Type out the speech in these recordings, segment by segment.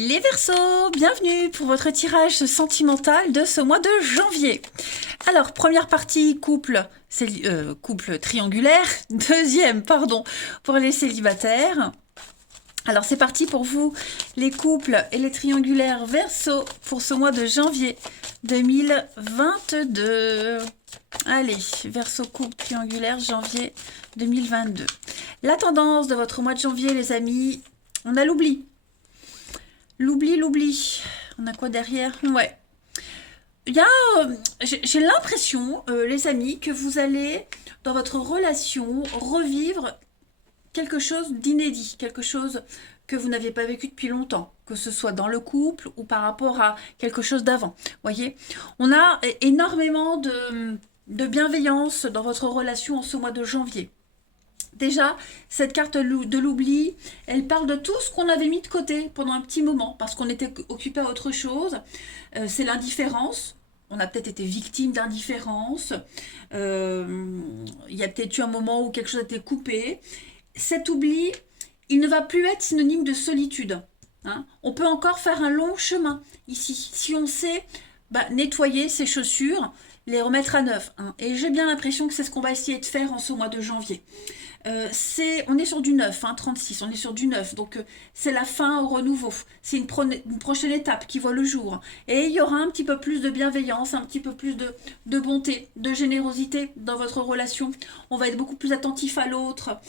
Les Verseaux, bienvenue pour votre tirage sentimental de ce mois de janvier. Alors, première partie, couple triangulaire. Deuxième, pardon, pour les célibataires. Alors, c'est parti pour vous, les couples et les triangulaires Verseaux pour ce mois de janvier 2022. Allez, Verseau couple triangulaire janvier 2022. La tendance de votre mois de janvier, les amis, on a l'oubli. L'oubli. On a quoi derrière? Ouais. Il y a, j'ai l'impression, les amis, que vous allez, dans votre relation, revivre quelque chose d'inédit, quelque chose que vous n'aviez pas vécu depuis longtemps, que ce soit dans le couple ou par rapport à quelque chose d'avant. Voyez, on a énormément de bienveillance dans votre relation en ce mois de janvier. Déjà, cette carte de l'oubli, elle parle de tout ce qu'on avait mis de côté pendant un petit moment, parce qu'on était occupé à autre chose. C'est l'indifférence. On a peut-être été victime d'indifférence. Il y a peut-être eu un moment où quelque chose a été coupé. Cet oubli, il ne va plus être synonyme de solitude. Hein. On peut encore faire un long chemin ici. Si on sait nettoyer ses chaussures, les remettre à neuf. Hein. Et j'ai bien l'impression que c'est ce qu'on va essayer de faire en ce mois de janvier. On est sur du 9, 36, on est sur du 9, donc c'est la fin au renouveau, c'est une prochaine étape qui voit le jour, et il y aura un petit peu plus de bienveillance, un petit peu plus de bonté, de générosité dans votre relation, on va être beaucoup plus attentif à l'autre,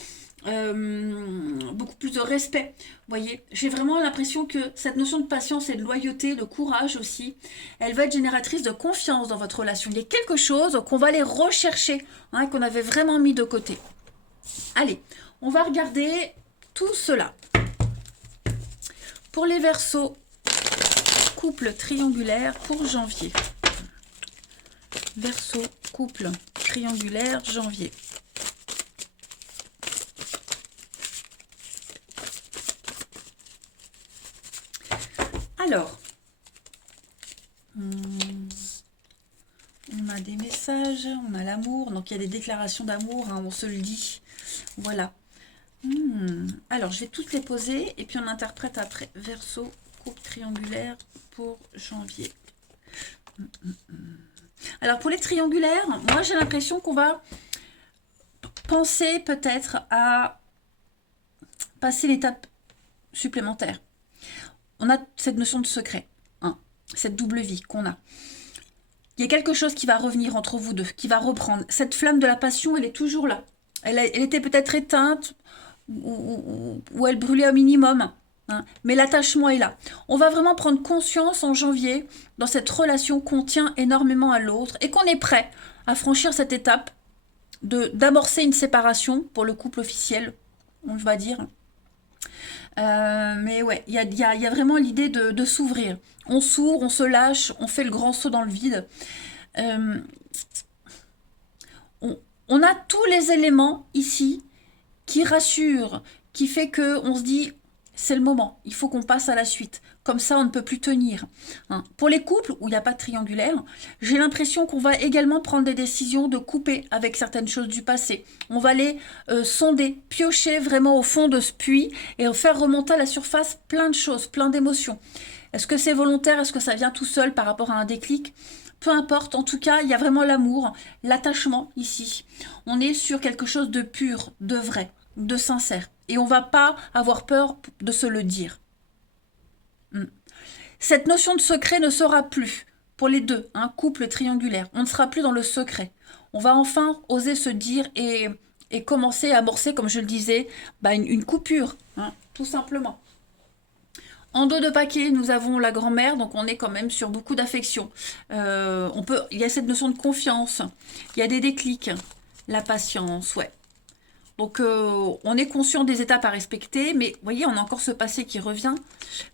beaucoup plus de respect, voyez, j'ai vraiment l'impression que cette notion de patience et de loyauté, de courage aussi, elle va être génératrice de confiance dans votre relation, il y a quelque chose qu'on va aller rechercher, hein, qu'on avait vraiment mis de côté. Allez, on va regarder tout cela. Pour les Verseaux, couple triangulaire pour janvier. Verseau, couple triangulaire, janvier. Alors, on a des messages, on a l'amour, donc il y a des déclarations d'amour, hein, on se le dit. Voilà. Alors, je vais toutes les poser et puis on interprète après. Verseau, couple triangulaire pour janvier. Alors, pour les triangulaires, moi j'ai l'impression qu'on va penser peut-être à passer l'étape supplémentaire. On a cette notion de secret, hein, cette double vie qu'on a. Il y a quelque chose qui va revenir entre vous deux, qui va reprendre. Cette flamme de la passion, elle est toujours là. Elle était peut-être éteinte ou elle brûlait au minimum. Hein, mais l'attachement est là. On va vraiment prendre conscience en janvier dans cette relation qu'on tient énormément à l'autre et qu'on est prêt à franchir cette étape d'amorcer une séparation pour le couple officiel, on va dire. Mais ouais, il y a vraiment l'idée de s'ouvrir. On s'ouvre, on se lâche, on fait le grand saut dans le vide. On a tous les éléments ici qui rassurent, qui fait qu'on se dit c'est le moment, il faut qu'on passe à la suite. Comme ça, on ne peut plus tenir. Hein. Pour les couples où il n'y a pas de triangulaire, j'ai l'impression qu'on va également prendre des décisions de couper avec certaines choses du passé. On va aller sonder, piocher vraiment au fond de ce puits et faire remonter à la surface plein de choses, plein d'émotions. Est-ce que c'est volontaire? Est-ce que ça vient tout seul par rapport à un déclic? Peu importe, en tout cas, il y a vraiment l'amour, l'attachement ici. On est sur quelque chose de pur, de vrai, de sincère. Et on ne va pas avoir peur de se le dire. Cette notion de secret ne sera plus pour les deux, un couple triangulaire. On ne sera plus dans le secret. On va enfin oser se dire et commencer à amorcer, comme je le disais, une coupure, hein, tout simplement. En dos de paquet, nous avons la grand-mère, donc on est quand même sur beaucoup d'affection. Il y a cette notion de confiance, il y a des déclics, la patience, ouais. Donc on est conscient des étapes à respecter, mais vous voyez, on a encore ce passé qui revient.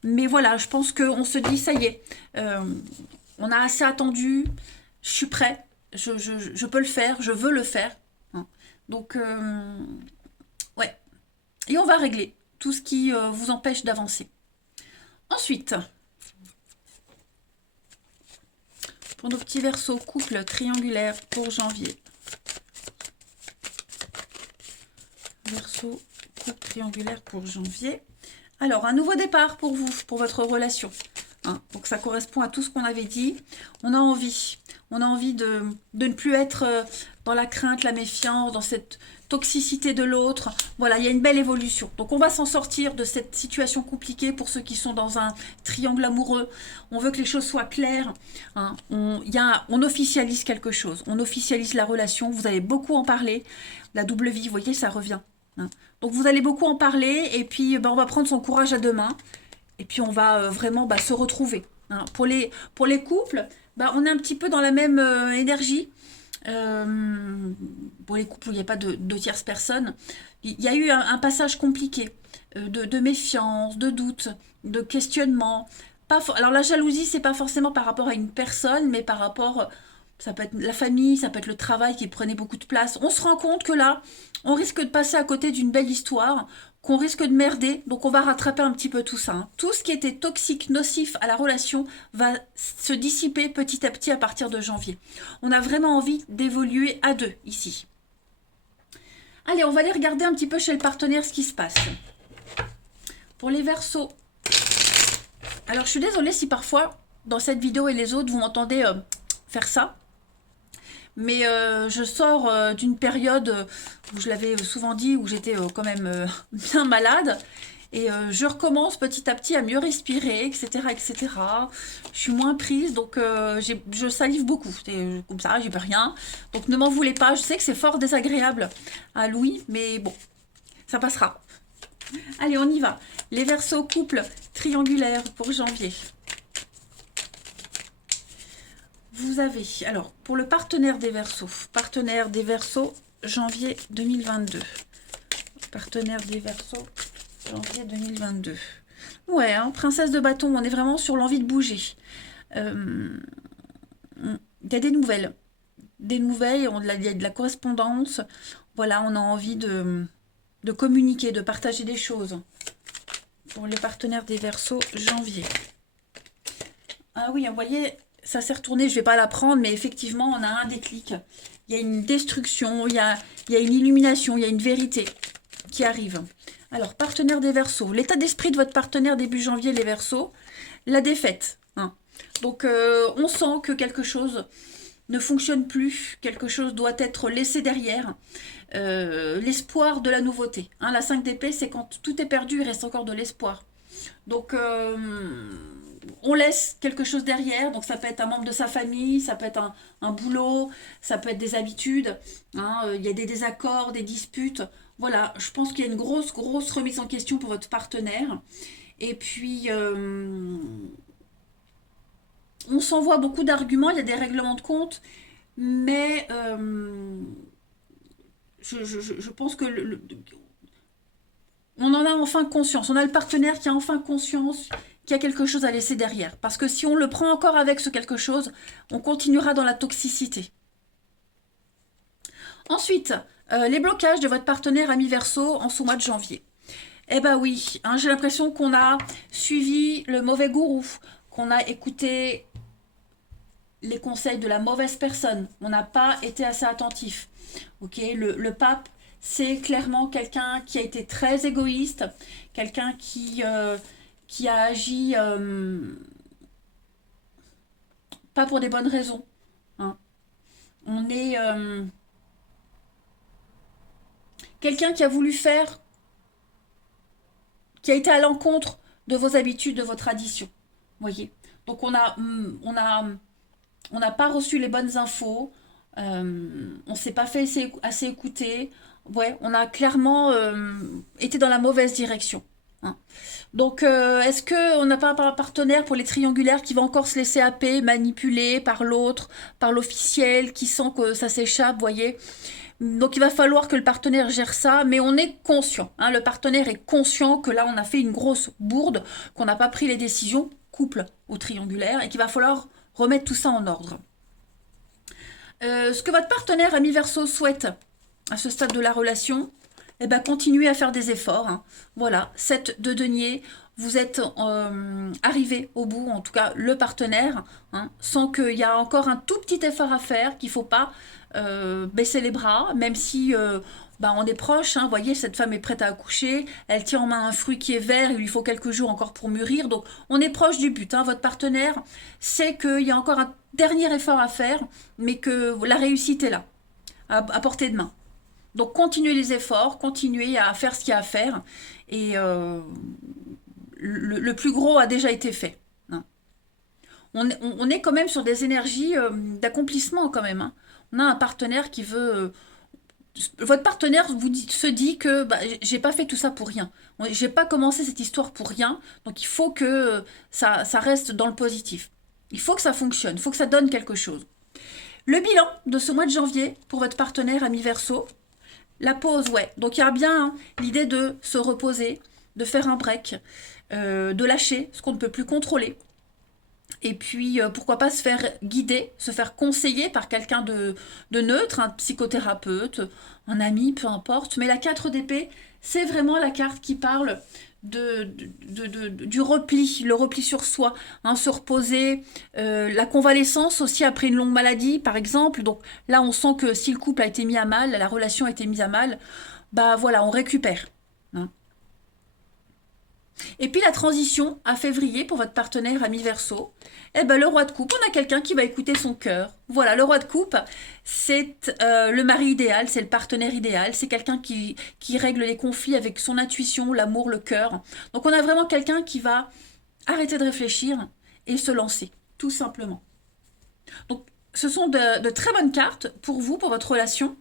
Mais voilà, je pense qu'on se dit, ça y est, on a assez attendu, je suis prêt, je peux le faire, je veux le faire. Hein. Donc, ouais. Et on va régler tout ce qui vous empêche d'avancer. Ensuite, pour nos petits Verseaux, couple triangulaire pour janvier. Verseau, couple triangulaire pour janvier. Alors, un nouveau départ pour vous, pour votre relation. Hein. Donc, ça correspond à tout ce qu'on avait dit. On a envie. On a envie de ne plus être dans la crainte, la méfiance, dans cette toxicité de l'autre. Voilà, il y a une belle évolution. Donc, on va s'en sortir de cette situation compliquée pour ceux qui sont dans un triangle amoureux. On veut que les choses soient claires. Hein. On officialise quelque chose. On officialise la relation. Vous allez beaucoup en parler. La double vie, vous voyez, ça revient. Hein. Donc, vous allez beaucoup en parler. Et puis, on va prendre son courage à deux mains. Et puis, on va vraiment se retrouver. Hein. Pour les couples, on est un petit peu dans la même énergie. Pour les couples où il n'y a pas de tierces personnes, il y a eu un passage compliqué de méfiance, de doute, de questionnement. Alors la jalousie, c'est pas forcément par rapport à une personne, mais par rapport, ça peut être la famille, ça peut être le travail qui prenait beaucoup de place. On se rend compte que là, on risque de passer à côté d'une belle histoire, qu'on risque de merder, donc on va rattraper un petit peu tout ça. Hein. Tout ce qui était toxique, nocif à la relation va se dissiper petit à petit à partir de janvier. On a vraiment envie d'évoluer à deux ici. Allez, on va aller regarder un petit peu chez le partenaire ce qui se passe. Pour les Verseaux. Alors, je suis désolée si parfois, dans cette vidéo et les autres, vous m'entendez faire ça. Mais je sors d'une période où je l'avais souvent dit, où j'étais quand même bien malade. Et je recommence petit à petit à mieux respirer, etc. etc. Je suis moins prise, donc je salive beaucoup. C'est comme ça, j'ai pas rien. Donc ne m'en voulez pas, je sais que c'est fort désagréable à Louis, mais bon, ça passera. Allez, on y va. Les Verseaux couple triangulaire pour janvier. Vous avez, alors, pour le partenaire des Verseaux, janvier 2022. Partenaire des Verseaux, janvier 2022. Ouais, hein, princesse de bâton, on est vraiment sur l'envie de bouger. Il y a des nouvelles. Des nouvelles, il y a de la correspondance. Voilà, on a envie de communiquer, de partager des choses. Pour les partenaires des Verseaux, janvier. Ah oui, vous voyez, ça s'est retourné, je ne vais pas la prendre, mais effectivement, on a un déclic. Il y a une destruction, il y a une illumination, il y a une vérité qui arrive. Alors, partenaire des Verseaux. L'état d'esprit de votre partenaire début janvier, les Verseaux. La défaite. Hein. Donc, on sent que quelque chose ne fonctionne plus. Quelque chose doit être laissé derrière. L'espoir de la nouveauté. Hein, la 5 d'épée, c'est quand tout est perdu, il reste encore de l'espoir. Donc, on laisse quelque chose derrière. Donc, ça peut être un membre de sa famille, ça peut être un boulot, ça peut être des habitudes. Hein, il y a des désaccords, des disputes. Voilà, je pense qu'il y a une grosse remise en question pour votre partenaire. Et puis, on s'envoie beaucoup d'arguments, il y a des règlements de compte, mais je pense que on en a enfin conscience. On a le partenaire qui a enfin conscience qu'il y a quelque chose à laisser derrière. Parce que si on le prend encore avec ce quelque chose, on continuera dans la toxicité. Ensuite, les blocages de votre partenaire ami Verseau en ce mois de janvier. Eh ben oui, hein, j'ai l'impression qu'on a suivi le mauvais gourou, qu'on a écouté les conseils de la mauvaise personne. On n'a pas été assez attentif. Ok, le pape, c'est clairement quelqu'un qui a été très égoïste, quelqu'un qui a agi pas pour des bonnes raisons. Hein. On est quelqu'un qui a voulu faire, qui a été à l'encontre de vos habitudes, de vos traditions. Voyez. Donc on n'a pas reçu les bonnes infos, on ne s'est pas fait assez écouter. Ouais, on a clairement été dans la mauvaise direction. Hein. Donc, est-ce qu'on n'a pas un partenaire pour les triangulaires qui va encore se laisser happer, manipuler par l'autre, par l'officiel, qui sent que ça s'échappe, voyez. Donc, il va falloir que le partenaire gère ça, mais on est conscient. Hein, le partenaire est conscient que là, on a fait une grosse bourde, qu'on n'a pas pris les décisions, couple ou triangulaire, et qu'il va falloir remettre tout ça en ordre. Ce que votre partenaire ami Verseau souhaite à ce stade de la relation, eh ben, continuez à faire des efforts. Hein. Voilà, 7 de denier, vous êtes arrivé au bout, en tout cas le partenaire, hein, sans qu'il y a encore un tout petit effort à faire, qu'il ne faut pas baisser les bras, même si bah, on est proche, hein, vous voyez, cette femme est prête à accoucher, elle tient en main un fruit qui est vert, il lui faut quelques jours encore pour mûrir, donc on est proche du but, hein. Votre partenaire sait qu'il y a encore un dernier effort à faire, mais que la réussite est là, à portée de main. Donc continuez les efforts, continuez à faire ce qu'il y a à faire, et le plus gros a déjà été fait, hein. On est quand même sur des énergies d'accomplissement quand même, hein. On a un partenaire qui veut votre partenaire se dit que bah, j'ai pas fait tout ça pour rien. J'ai pas commencé cette histoire pour rien. Donc il faut que ça reste dans le positif. Il faut que ça fonctionne. Il faut que ça donne quelque chose. Le bilan de ce mois de janvier pour votre partenaire ami Verseau. La pause, ouais. Donc il y a bien hein, l'idée de se reposer, de faire un break, de lâcher ce qu'on ne peut plus contrôler. Et puis, pourquoi pas se faire guider, se faire conseiller par quelqu'un de neutre, un psychothérapeute, un ami, peu importe. Mais la 4 d'épée, c'est vraiment la carte qui parle du repli, le repli sur soi, hein, se reposer, la convalescence aussi après une longue maladie, par exemple. Donc là, on sent que si le couple a été mis à mal, la relation a été mise à mal, bah voilà, on récupère, hein. Et puis la transition à février pour votre partenaire ami Verseau, eh ben le roi de coupe, on a quelqu'un qui va écouter son cœur. Voilà, le roi de coupe, c'est le mari idéal, c'est le partenaire idéal, c'est quelqu'un qui règle les conflits avec son intuition, l'amour, le cœur. Donc on a vraiment quelqu'un qui va arrêter de réfléchir et se lancer, tout simplement. Donc ce sont de très bonnes cartes pour vous, pour votre relation.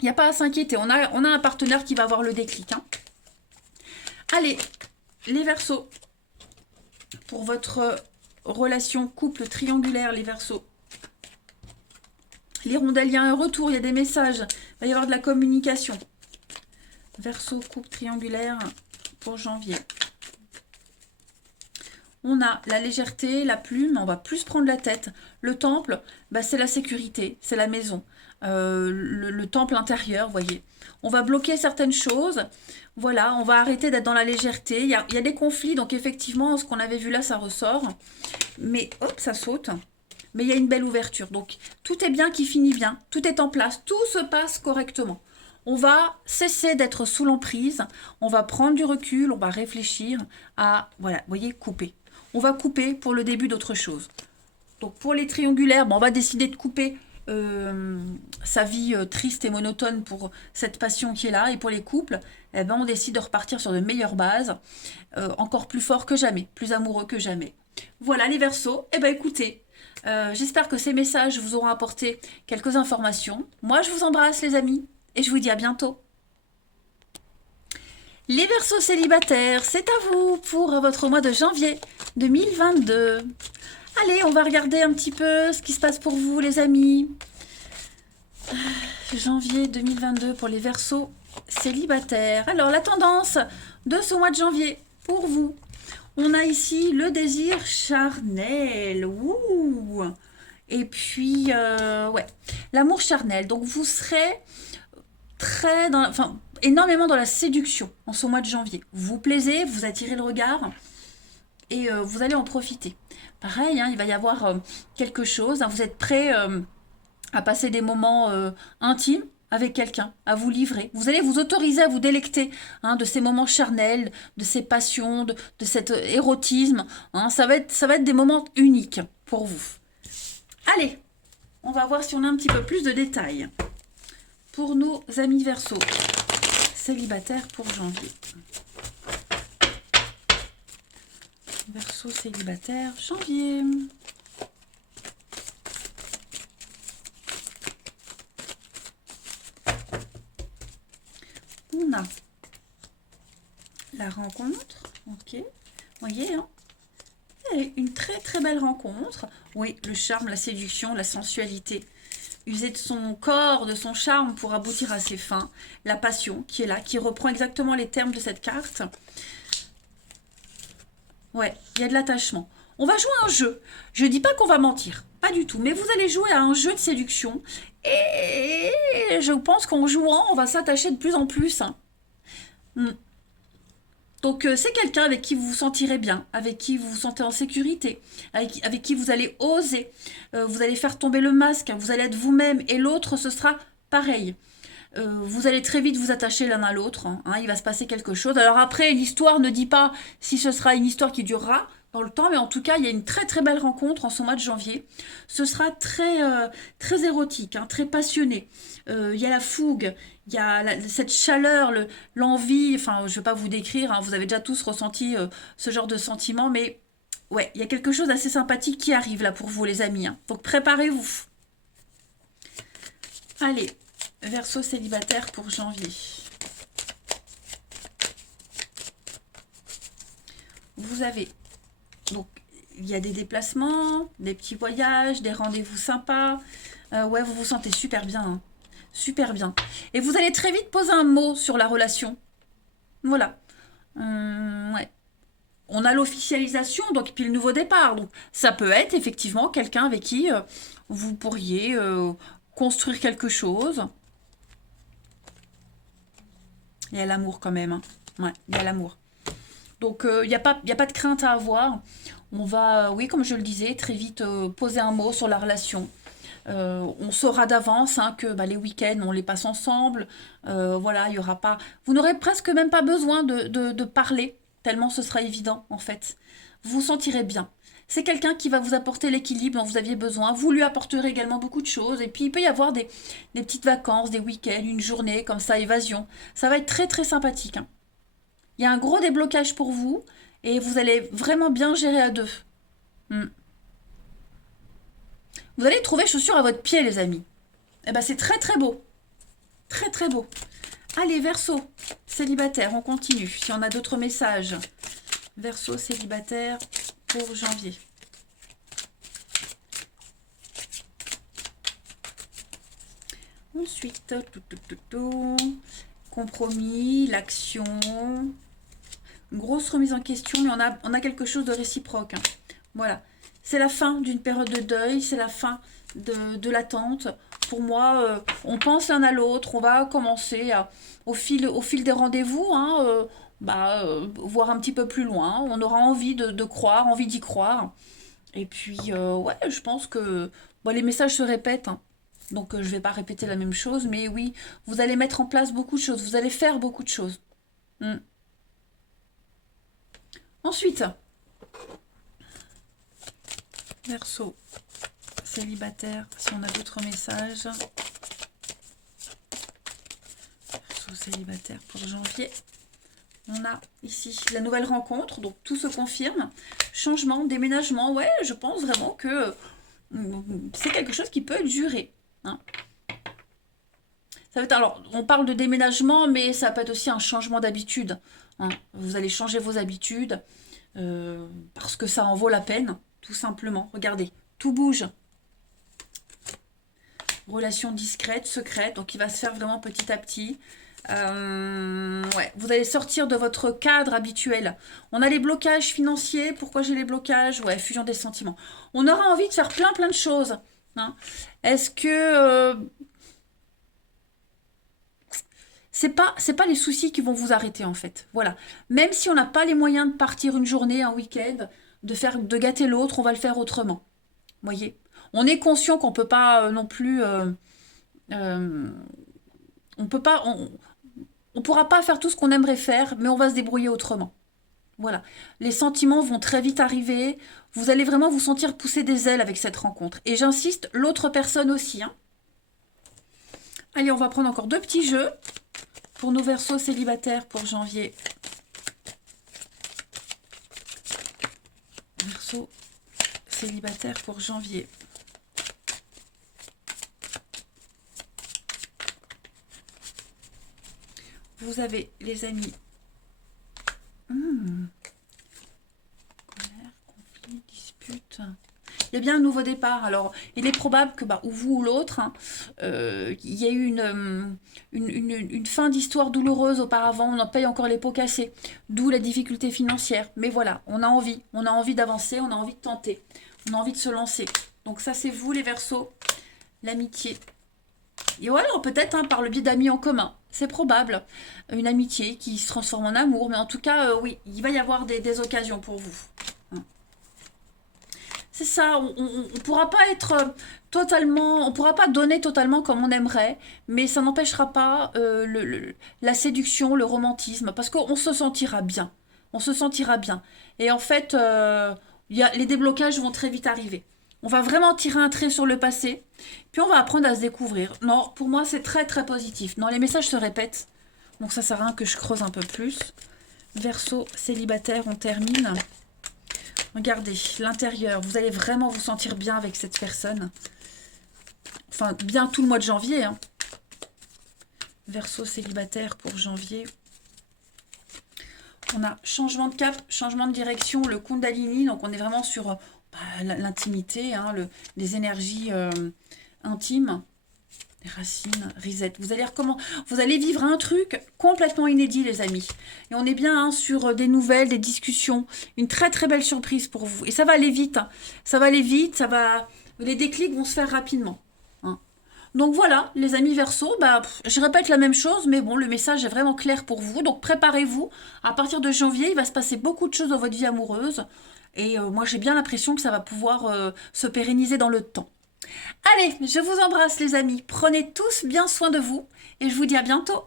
Il n'y a pas à s'inquiéter, on a un partenaire qui va avoir le déclic, hein. Allez, les Verseaux, pour votre relation couple triangulaire, les Verseaux. L'hirondelle, il y a un retour, il y a des messages, il va y avoir de la communication. Verseau, couple triangulaire pour janvier. On a la légèreté, la plume, on va plus prendre la tête. Le temple, bah, c'est la sécurité, c'est la maison. Le temple intérieur, vous voyez. On va bloquer certaines choses. Voilà, on va arrêter d'être dans la légèreté. Il y a des conflits, donc effectivement, ce qu'on avait vu là, ça ressort. Mais hop, ça saute. Mais il y a une belle ouverture. Donc, tout est bien qui finit bien. Tout est en place. Tout se passe correctement. On va cesser d'être sous l'emprise. On va prendre du recul. On va réfléchir à, voilà, vous voyez, couper. On va couper pour le début d'autre chose. Donc, pour les triangulaires, bon, on va décider de couper sa vie triste et monotone pour cette passion qui est là. Et pour les couples, eh ben, on décide de repartir sur de meilleures bases, encore plus fort que jamais, plus amoureux que jamais. Voilà les Verseaux. Eh ben écoutez, j'espère que ces messages vous auront apporté quelques informations. Moi, je vous embrasse les amis et je vous dis à bientôt. Les Verseaux célibataires, c'est à vous pour votre mois de janvier 2022. Allez, on va regarder un petit peu ce qui se passe pour vous, les amis. Janvier 2022 pour les Verseaux célibataires. Alors, la tendance de ce mois de janvier pour vous. On a ici le désir charnel. Ouh. Et puis, ouais, l'amour charnel. Donc, vous serez énormément dans la séduction en ce mois de janvier. Vous vous plaisez, vous attirez le regard et vous allez en profiter. Pareil, hein, il va y avoir quelque chose, hein, vous êtes prêts à passer des moments intimes avec quelqu'un, à vous livrer. Vous allez vous autoriser à vous délecter hein, de ces moments charnels, de ces passions, de cet érotisme. Hein, ça va être des moments uniques pour vous. Allez, on va voir si on a un petit peu plus de détails. Pour nos amis Verseaux, célibataires pour janvier. Verseau célibataire, janvier. On a la rencontre, ok. Voyez, hein. Et une très très belle rencontre. Oui, le charme, la séduction, la sensualité. User de son corps, de son charme pour aboutir à ses fins. La passion qui est là, qui reprend exactement les termes de cette carte. Ouais, il y a de l'attachement. On va jouer à un jeu. Je dis pas qu'on va mentir, pas du tout. Mais vous allez jouer à un jeu de séduction. Et je pense qu'en jouant, on va s'attacher de plus en plus, hein. Donc c'est quelqu'un avec qui vous vous sentirez bien, avec qui vous vous sentez en sécurité, avec qui vous allez oser, vous allez faire tomber le masque, vous allez être vous-même et l'autre ce sera pareil. Vous allez très vite vous attacher l'un à l'autre, hein, il va se passer quelque chose. Alors après, l'histoire ne dit pas si ce sera une histoire qui durera dans le temps, mais en tout cas, il y a une très très belle rencontre en ce mois de janvier. Ce sera très, très érotique, hein, très passionné. Il y a la fougue, il y a cette chaleur, l'envie, enfin, je ne vais pas vous décrire, hein, vous avez déjà tous ressenti ce genre de sentiment, mais ouais, il y a quelque chose d'assez sympathique qui arrive là pour vous, les amis, hein. Donc préparez-vous. Allez. Verseau célibataire pour janvier. Vous avez, donc, il y a des déplacements, des petits voyages, des rendez-vous sympas. Ouais, vous vous sentez super bien, hein. Super bien. Et vous allez très vite poser un mot sur la relation. Voilà. Ouais. On a l'officialisation, donc puis le nouveau départ. Donc, ça peut être effectivement quelqu'un avec qui vous pourriez construire quelque chose. Il y a l'amour quand même, hein. Ouais, il y a l'amour. Donc, il n'y a pas de crainte à avoir. On va, oui, comme je le disais, très vite poser un mot sur la relation. On saura d'avance, hein, que bah, les week-ends, on les passe ensemble. Voilà, il y aura pas... Vous n'aurez presque même pas besoin de parler, tellement ce sera évident, en fait. Vous vous sentirez bien. C'est quelqu'un qui va vous apporter l'équilibre dont vous aviez besoin. Vous lui apporterez également beaucoup de choses. Et puis, il peut y avoir des petites vacances, des week-ends, une journée comme ça, évasion. Ça va être très, très sympathique, hein. Il y a un gros déblocage pour vous et vous allez vraiment bien gérer à deux. Hmm. Vous allez trouver chaussures à votre pied, les amis. Eh ben, c'est très, très beau. Très, très beau. Allez, Verseau, célibataire, on continue. Si on a d'autres messages. Verseau, célibataire pour janvier. Ensuite, compromis, l'action, une grosse remise en question, mais on a quelque chose de réciproque, hein. Voilà. C'est la fin d'une période de deuil, c'est la fin de l'attente. Pour moi, on pense l'un à l'autre, on va commencer au fil des rendez-vous, hein, voir un petit peu plus loin. On aura envie de croire, envie d'y croire. Et puis, ouais, je pense que bon, les messages se répètent, hein. Donc, je ne vais pas répéter la même chose, mais oui, vous allez mettre en place beaucoup de choses, vous allez faire beaucoup de choses. Hmm. Ensuite, Verseau, célibataire, si on a d'autres messages. Verseau, célibataire pour janvier. On a ici la nouvelle rencontre, donc tout se confirme. Changement, déménagement, ouais, je pense vraiment que c'est quelque chose qui peut durer, hein. Ça va être, alors, on parle de déménagement, mais ça peut être aussi un changement d'habitude, hein. Vous allez changer vos habitudes parce que ça en vaut la peine, tout simplement. Regardez, tout bouge. Relation discrète, secrète, donc il va se faire vraiment petit à petit. Ouais, vous allez sortir de votre cadre habituel. On a les blocages financiers. Pourquoi j'ai les blocages? Ouais, fusion des sentiments. On aura envie de faire plein de choses, hein. Est-ce que c'est pas les soucis qui vont vous arrêter en fait. Voilà. Même si on n'a pas les moyens de partir une journée, un week-end, de gâter l'autre, on va le faire autrement. Vous voyez? On est conscient qu'on peut pas non plus. On peut pas. On pourra pas faire tout ce qu'on aimerait faire, mais on va se débrouiller autrement. Voilà. Les sentiments vont très vite arriver. Vous allez vraiment vous sentir pousser des ailes avec cette rencontre. Et j'insiste, l'autre personne aussi, hein. Allez, on va prendre encore deux petits jeux pour nos Verseaux célibataires pour janvier. Verseau célibataire pour janvier. Vous avez, les amis, colère, conflit, dispute. Il y a bien un nouveau départ. Alors, il est probable que, ou vous ou l'autre, hein, il y a eu une fin d'histoire douloureuse auparavant. On en paye encore les pots cassés. D'où la difficulté financière. Mais voilà, on a envie. On a envie d'avancer, on a envie de tenter. On a envie de se lancer. Donc ça, c'est vous, les Verseaux. L'amitié. Et voilà, peut-être, hein, par le biais d'amis en commun. C'est probable. Une amitié qui se transforme en amour. Mais en tout cas, oui, il va y avoir des occasions pour vous. C'est ça, on pourra pas être totalement, on pourra pas donner totalement comme on aimerait, mais ça n'empêchera pas la séduction, le romantisme, parce qu'on se sentira bien. On se sentira bien. Et en fait, les déblocages vont très vite arriver. On va vraiment tirer un trait sur le passé, puis on va apprendre à se découvrir. Non, pour moi, c'est très très positif. Non, les messages se répètent, donc ça sert à rien que je creuse un peu plus. Verseau, célibataire, on termine. Regardez, l'intérieur, vous allez vraiment vous sentir bien avec cette personne. Enfin, bien tout le mois de janvier. Hein. Verseau célibataire pour janvier. On a changement de cap, changement de direction, le Kundalini. Donc, on est vraiment sur l'intimité, hein, les énergies intimes. Les racines, reset. Vous allez vivre un truc complètement inédit, les amis. Et on est bien hein, sur des nouvelles, des discussions. Une très très belle surprise pour vous. Et ça va aller vite. Hein. Ça va aller vite. Les déclics vont se faire rapidement. Hein. Donc voilà, les amis Verseau. Je répète la même chose, mais bon, le message est vraiment clair pour vous. Donc préparez-vous. À partir de janvier, il va se passer beaucoup de choses dans votre vie amoureuse. Et moi, j'ai bien l'impression que ça va pouvoir se pérenniser dans le temps. Allez, je vous embrasse les amis, prenez tous bien soin de vous et je vous dis à bientôt.